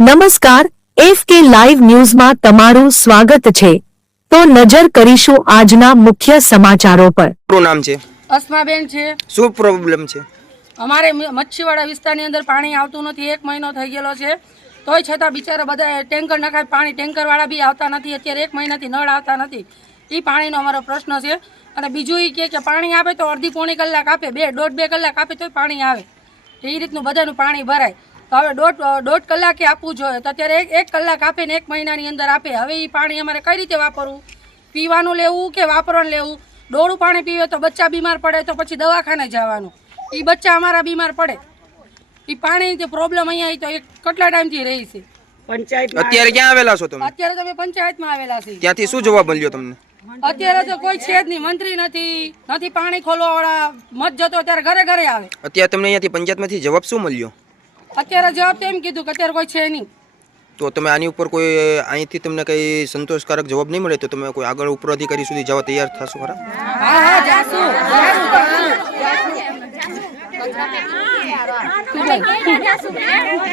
નમસ્કાર એફ કે લાઈવ ન્યૂઝમાં તમારું સ્વાગત છે. તો નજર કરીશું આજના મુખ્ય સમાચારો પર. તમારું નામ છે. અસ્માબેન છે. શું પ્રોબ્લેમ છે? અમારે મચ્છીવાડા વિસ્તારની અંદર પાણી આવતું નથી એક મહિનો થઈ ગયેલો છે. તોય છતાં બિચારા બધા ટેન્કર નખાય પાણી ટેન્કરવાળા બી આવતા નથી અત્યારે એક મહિનાથી નળ આવતા નથી. એ પાણીનો અમારો પ્રશ્ન છે. અને બીજું એ કહે કે પાણી આપે તો અડધી પોણી કલાક આપે બે દોઢ બે કલાક આપે તોય પાણી આવે. એ રીતનું બધાનું પાણી ભરાય. તો હવે દોઢ દોઢ કલાકે આપવું જોઈએ. તો અત્યારે એક એક કલાક આપે ને એક મહિનાની અંદર આપે. હવે એ પાણી અમારે કઈ રીતે વાપરવું? પીવાનું લેવું કે વાપરવાનું લેવું? ડોળું પાણી પીવે તો બચ્ચા બીમાર પડે તો પછી દવાખાને જવાનું. એ બચ્ચા અમારા બીમાર પડે. એ પાણીની જે પ્રોબ્લેમ અહીંયા તો કેટલા ટાઈમથી રહી છે? અત્યારે ક્યાં આવેલા છો તમે? અત્યારે તમે પંચાયતમાં આવેલા છે ત્યાંથી શું જવાબ મળ્યો તમને? અત્યારે તો કોઈ છે જ નહીં. મંત્રી નથી. નથી પાણી ખોલવા વાળા મત જતો ત્યારે ઘરે ઘરે આવે. અત્યારે તમને અહીંયાથી પંચાયતમાંથી જવાબ શું મળ્યો? અત્યારે જવાબ તો એમ કીધું કે અત્યારે કોઈ છે નહીં. તો તમે આની ઉપર કોઈ અહીંથી તમને કંઈ સંતોષકારક જવાબ નહીં મળે તો તમે કોઈ આગળ ઉપર અધિકારી સુધી જવા તૈયાર થશો ખરા? હા હા જાશું. જાશું, જાશું.